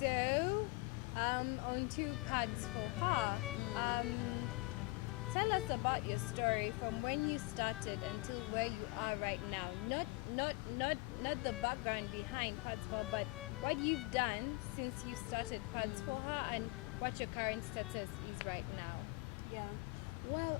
So, on two cards for her. Tell us about your story from when you started until where you are right now. Not the background behind Pads for, but what you've done since you started Pads for her and what your current status is right now. Yeah. Well,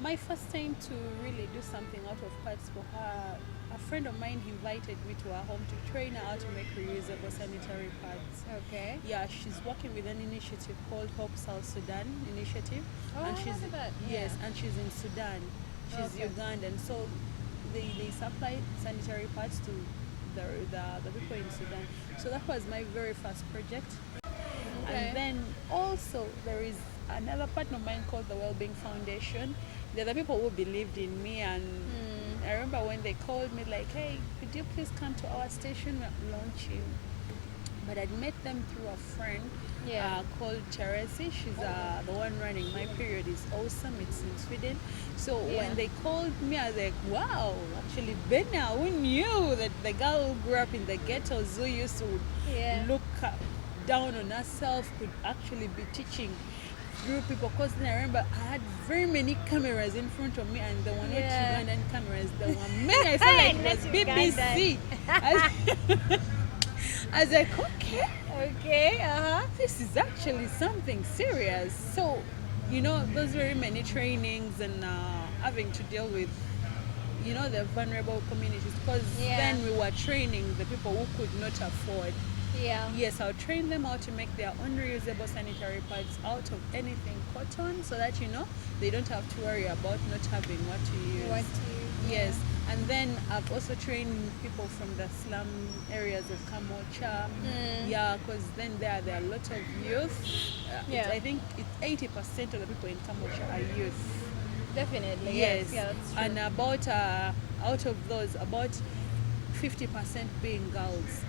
my first time to really do something out of pads for her, a friend of mine invited me to her home to train her how to make reusable sanitary pads. Okay. Yeah, she's working with an initiative called Hope South Sudan Initiative, Oh, and I she's heard of that. yes, Yeah. and she's in Sudan. She's Okay. Ugandan, so they supply sanitary pads to the people in Sudan. So that was my very first project. And Okay. then also there is another partner of mine called the Wellbeing Foundation. They're the people who believed in me, and I remember when they called me like, "Hey, could you please come to our station? We're launching." But I'd met them through a friend Yeah. called Teresi. She's the one running My Period is Awesome. It's in Sweden. So Yeah. when they called me, I was like, wow, actually, Benna, who knew that the girl who grew up in the ghettos who used to Yeah. look down on herself could actually be teaching through people? Because then I remember I had very many cameras in front of me, and there were not Yeah. Ugandan cameras. There were many. I felt like it was Not BBC. I was like, okay, Okay. this is actually something serious. So, those very many trainings and having to deal with, the vulnerable communities. Because Yeah. then we were training the people who could not afford. Yeah. Yes, I'll train them how to make their own reusable sanitary pads out of anything cotton, so that they don't have to worry about not having what to use. What you? Yes, and then I've also trained people from the slum areas of Kamocha. Yeah, because then there are a lot of youth. Yeah. I think it's 80% of the people in Kamocha are youth. Definitely. Yes, Yes. Yeah. That's true. and about out of those, about 50% being girls.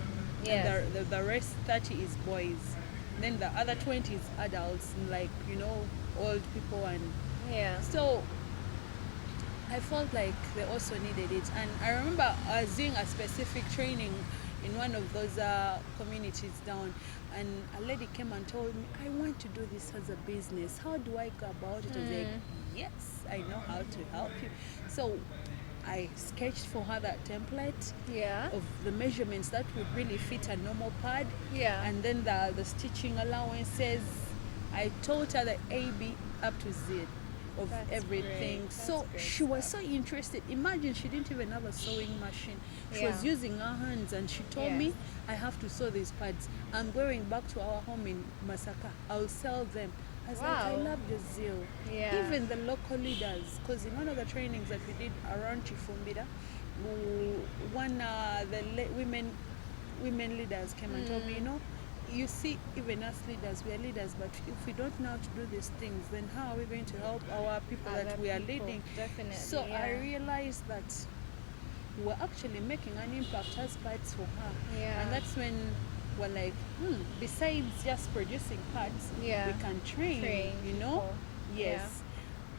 Yes. And the rest 30 is boys. Then the other 20 is adults, like old people. And Yeah. so I felt like they also needed it. And I remember I was doing a specific training in one of those communities down, and a lady came and told me, I want to do this as a business. How do I go about it? I was like, yes, I know how to help you. So I sketched for her that template Yeah. of the measurements that would really fit a normal pad. Yeah. And then the stitching allowances. I taught her the AB up to Z of That's everything. great. So That's great she was so stuff. interested. Imagine, she didn't even have a sewing machine. She was Yeah. using her hands, and she told Yes. me, I have to sew these pads. I'm going back to our home in Masaka. I'll sell them. I was like, I Wow. love your zeal. Yeah. Even the local leaders, because in one of the trainings that we did around Chifumbira, women leaders came and told me, you see, even us leaders, we are leaders, but if we don't know how to do these things, then how are we going to help our people Other that we are people, leading? definitely, So yeah. I realized that we're actually making an impact as parts for her. Yeah. And that's when we're like, besides just producing parts, Yeah. we can train, people. Yes.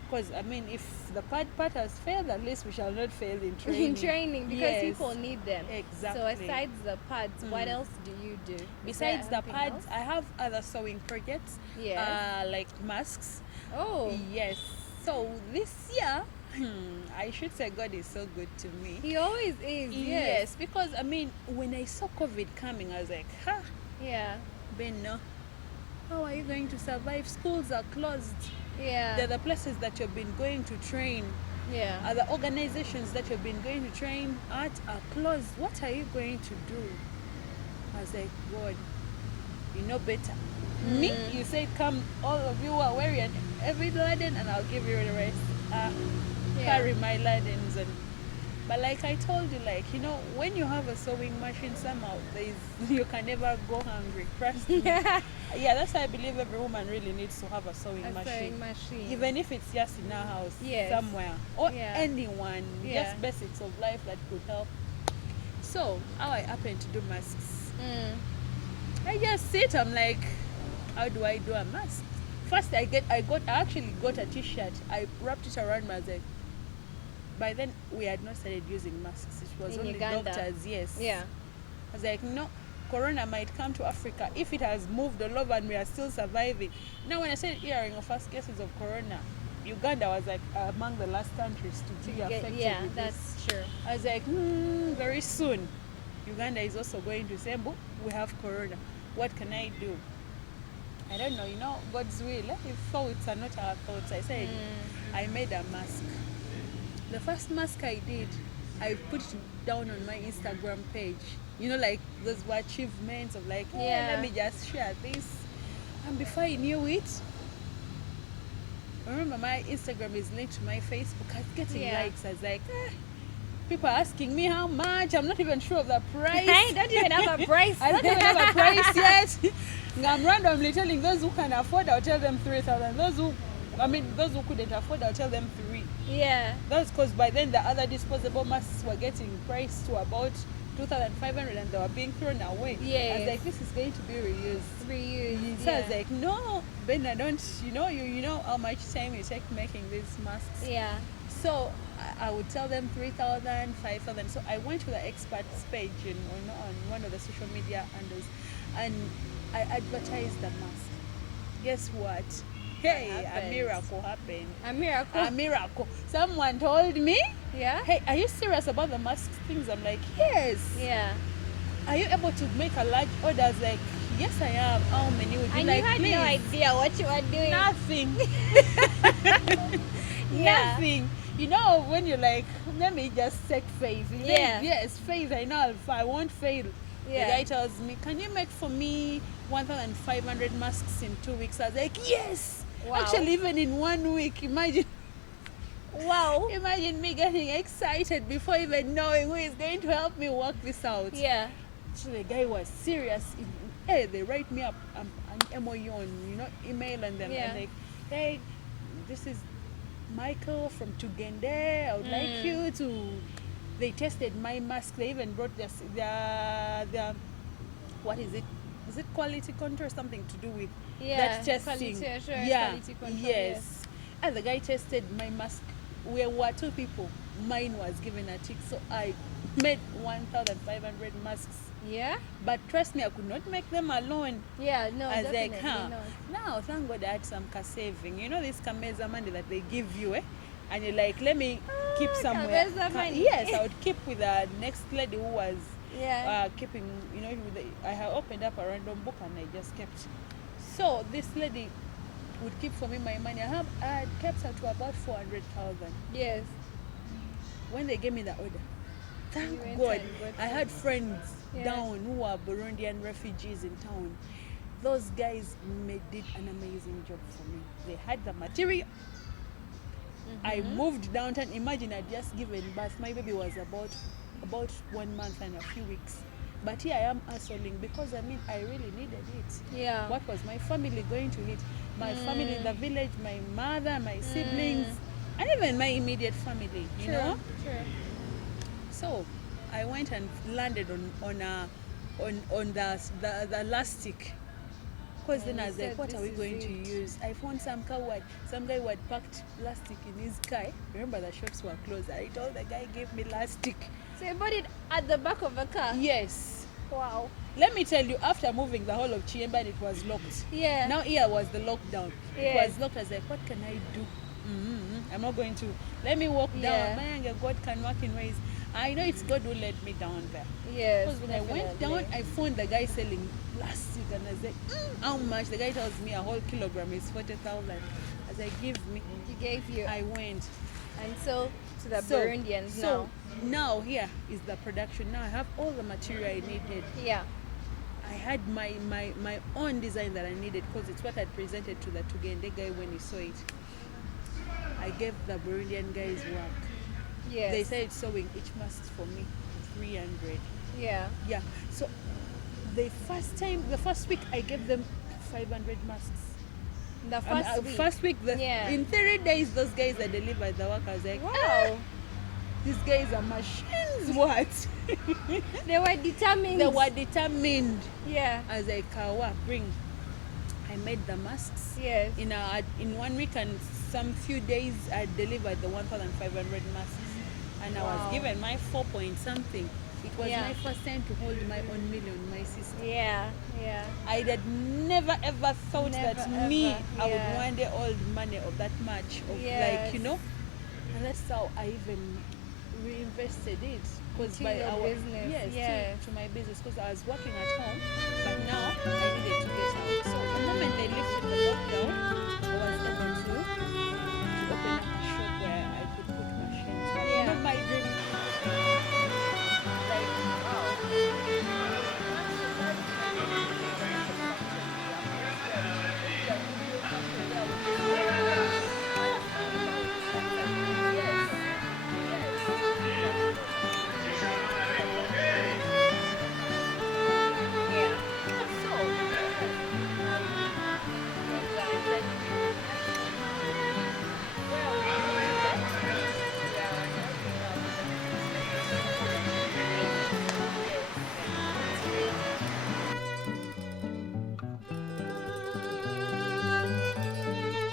Because, if the part has failed, at least we shall not fail in training. In training, because Yes. people need them. Exactly. So aside the pads, what else do you do? Is Besides there the anything pads, else? I have other sewing projects, Yes. like masks. Oh, Yes. So this year, I should say God is so good to me. he always is. Yes, because when I saw COVID coming, I was like, Yeah. Ben, no, how are you going to survive? Schools are closed. Yeah. They're the places that you've been going to train. Yeah. The organizations that you've been going to train at are closed. What are you going to do? I was like, God, you know better. Me, you said, come, all of you are wearing every laden, and I'll give you the rest. Carry my ladens. But like I told you, when you have a sewing machine, somehow you can never go hungry. Trust me. Yeah, that's why I believe every woman really needs to have a sewing machine. Even if it's just in her house, Yes. somewhere, or Yeah. anyone, Yeah. just basics of life that could help. So how I happen to do masks, I just sit. I'm like, how do I do a mask? First, I actually got a T-shirt. I wrapped it around my leg. By then, we had not started using masks. It was In only Uganda. doctors. Yes. Yeah. I was like, no, Corona might come to Africa if it has moved all over and we are still surviving. Now, when I started hearing of first cases of Corona, Uganda was like among the last countries to be affected Yeah, with that's this. true. I was like, very soon, Uganda is also going to say, we have Corona. What can I do? I don't know, God's will. If thoughts are not our thoughts, I said, I made a mask. The first mask I did, I put it down on my Instagram page. Like those were achievements of like, let me just share this. And before I knew it, remember my Instagram is linked to my Facebook. I was getting likes. I was like, people are asking me how much. I'm not even sure of the price. I don't even have a price. I don't even have a price yet. I'm randomly telling those who can afford, I'll tell them 3,000. Those who couldn't afford, I'll tell them 3. Yeah. That's because by then the other disposable masks were getting priced to about 2,500 and they were being thrown away. Yeah. I was like, this is going to be reused. So I was like, no, Ben, I don't, you know how much time you take making these masks. Yeah. So I would tell them 3,000, 5,000. So I went to the experts page on one of the social media handles and I advertised the mask. Guess what? Hey, a miracle happened. A miracle. Someone told me, hey, are you serious about the mask things? I'm like, yes. Yeah. Are you able to make a large order? I was like, yes, I am. How many would you and like, you had please? no idea what you were doing. Nothing. Yeah. Nothing. When you're like, let me just take faith. Yes, faith. I know I won't fail. Yeah. The guy tells me, can you make for me 1,500 masks in 2 weeks? I was like, yes. Wow. Actually, even in 1 week, imagine me getting excited before even knowing who is going to help me work this out. Yeah. So the guy was serious. Hey, they write me up an MOU on, email and then I'm like, hey, this is Michael from Tugende. I would like you to. They tested my mask. They even brought their what is it? Is it quality control or something to do with that testing? Quality assurance, quality control. Yes. And the guy tested my mask. We were 2 people. Mine was given a tick, so I made 1,500 masks. Yeah. But trust me, I could not make them alone. Yeah, no, I was definitely like, not. now thank God I had some cash saving. This Kameza money that they give you, and you're like, let me keep somewhere. Kameza money. Yes, I would keep with the next lady who was keeping, I have opened up a random book and I just kept. So this lady would keep for me my money. I had kept her to about 400,000. Yes. When they gave me the order, thank You went God, and got I it. had friends Yeah. down who were Burundian refugees in town. Those guys did an amazing job for me. They had the material. I moved downtown. Imagine I'd just given birth. My baby was about 1 month and a few weeks. But here I am hustling because I really needed it. Yeah. What was my family going to eat? My family in the village, my mother, my siblings, and even my immediate family, you know? True. So I went and landed on the elastic. Because then I was like, what are we going to use? I found some guy who had packed plastic in his car. Remember the shops were closed. I told the guy gave me plastic. So you bought it at the back of a car? Yes. Wow. Let me tell you, after moving the whole of Chiemba, it was locked. Yeah. Now here was the lockdown. Yes. It was locked. I was like, what can I do? I'm not going to. Let me walk Yeah. down. God can work in ways. I know it's God who led me down there. Yes. Because when I went down, I found the guy selling plastic, and I was like, how much? The guy tells me a whole kilogram is 40,000. I was like, give me. He gave you. I went. And so to the Burundians now. So now here is the production. Now I have all the material I needed. Yeah. I had my own design that I needed because it's what I presented to the Tugende guy when he saw it. I gave the Burundian guys work. Yes. They said sewing each mask for me 300. Yeah. Yeah. So the first week I gave them 500 masks. The First week, Yeah. in 30 days, those guys that delivered the work. I was like, Wow. these guys are machines. What? They were determined. They were determined. Yeah. I was like, bring. I made the masks. Yes. In 1 week and some few days, I delivered the 1,500 masks. And I was Wow. given my 4 point something. It was Yeah. my first time to hold my own million, my sister. Yeah, yeah. I had never ever thought that Never, me, ever, I would yeah. one day hold money of that much, of Yes. and that's how I even reinvested it. Because Into your business, yes, yes. to my business, because I was working at home, but now I needed to get out. So the moment I